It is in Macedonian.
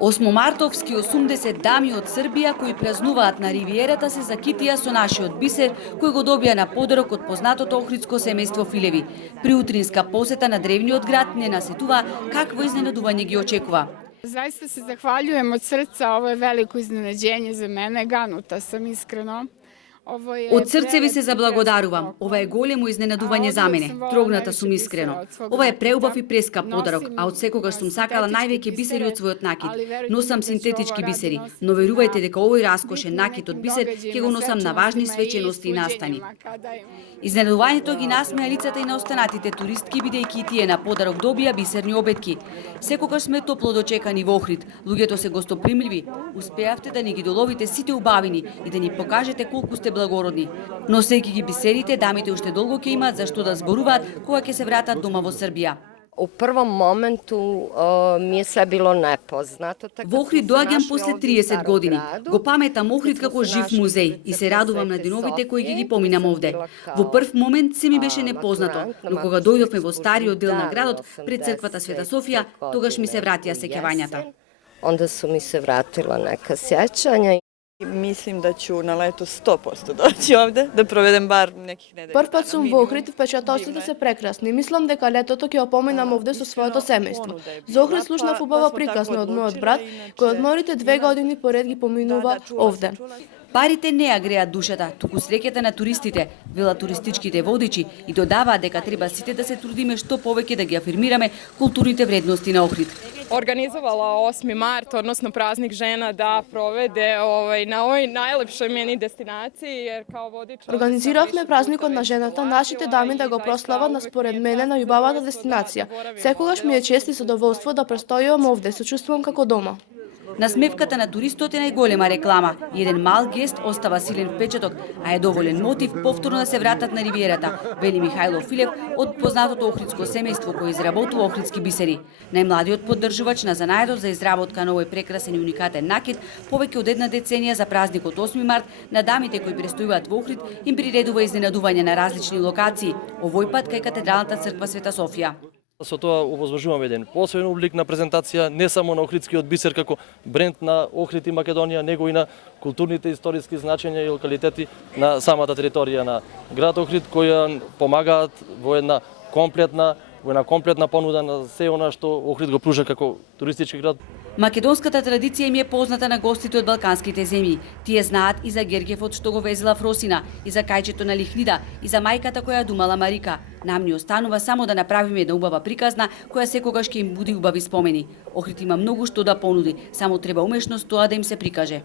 Осмомартовски 80 дами од Србија кои празнуваат на ривиерата се закитија со нашиот бисер кој го добија на подарок од познатото охридско семејство Филеви. При утринска посета на древниот град не насетува какво изненадување ги очекува. Zaista se zahvaljujem od srca, ovo je veliko iznenađenje za mene, ganuta sam iskreno. Од срце ви се заблагодарувам. Ова е големо изненадување за мене. Трогната сум искрено. Ова е преубав и прескап подарок, а од секогаш сум сакала највеќе бисери од својот накид. Носам синтетички бисери, но верувајте дека овој раскошен накид од бисер ќе го носам на важни свечености и настани. Изненадувањето ги насмеа лицата и на останатите туристки, бидејќи и тие на подарок добија бисерни обетки. Секогаш сме топло дочекани во Охрид. Луѓето се гостопримливи. Успеавте да ни ги доловите сите убавини и да ни покажете колку сте благородни. Носејќи ги бисерите, дамите уште долго ќе имаат за што да зборуваат кога ќе се вратат дома во Србија. U prvom momentu mi je sve bilo nepoznato. Во Охрид доаѓам после 30 години. Го паметам Охрид како жив музеј и се радувам на деновите кои ги поминам овде. Во прв момент се ми беше непознато, но кога дојдовме во стариот дел на градот, пред црквата Света Софија, тогаш ми се вратија сеќавањата. Onda su mi se vratila neka sjećanja. Mislim da ću na leto 100% doći ovde, da provedem bar nekih nedelja. Прв пат сум во Охрид и впечатоците се прекрасни. Мислам дека летото ќе го поминам овде со своето семејство. За Охрид слушнав убава приказна од мојот брат, кој одморите 2 години поред ги поминува овде. Парите не ја греат душата, туку среќата на туристите, велат туристичките водичи и додаваат дека треба сите да се трудиме што повеќе да ги афирмираме културните вредности на Охрид. Organizovala 8. mart, odnosno praznik žena, da provede na ovoj najlepšoj meni destinaciji, jer kao vodič... Организиравме празникот на жената, нашите дами да го прослават на според мене на љубавата дестинација. Секогаш ми е чест и задоволство да престојувам овде, се чувствувам како дома. Насмевката на туристот е најголема реклама. Еден мал гест остава силен впечаток, а е доволен мотив повторно да се вратат на ривиерата, вели Михајло Филев од познатото охридско семејство кој изработува охридски бисери. Најмладиот поддржувач на занаедот за изработка на овој прекрасен и уникатен накид, повеќе од една деценија за празникот 8 март, на дамите кои престојуваат во Охрид им приредува изненадување на различни локации, овој пат кај катедралната црква Света Софија. Со тоа овозможуваме еден посебен облик на презентација, не само на охридскиот бисер како бренд на Охрид и Македонија, него и на културните историски значења и локалитети на самата територија на град Охрид, кои помагаат во една комплетна понуда на се она што Охрид го пружа како туристички град. Македонската традиција им е позната на гостите од балканските земји. Тие знаат и за Гергефот што го везела Фросина, и за кајчето на Лихнида, и за мајката која думала Марика. Нам ни останува само да направиме една убава приказна која секогаш ќе им буди убави спомени. Охрид има многу што да понуди, само треба умешност тоа да им се прикаже.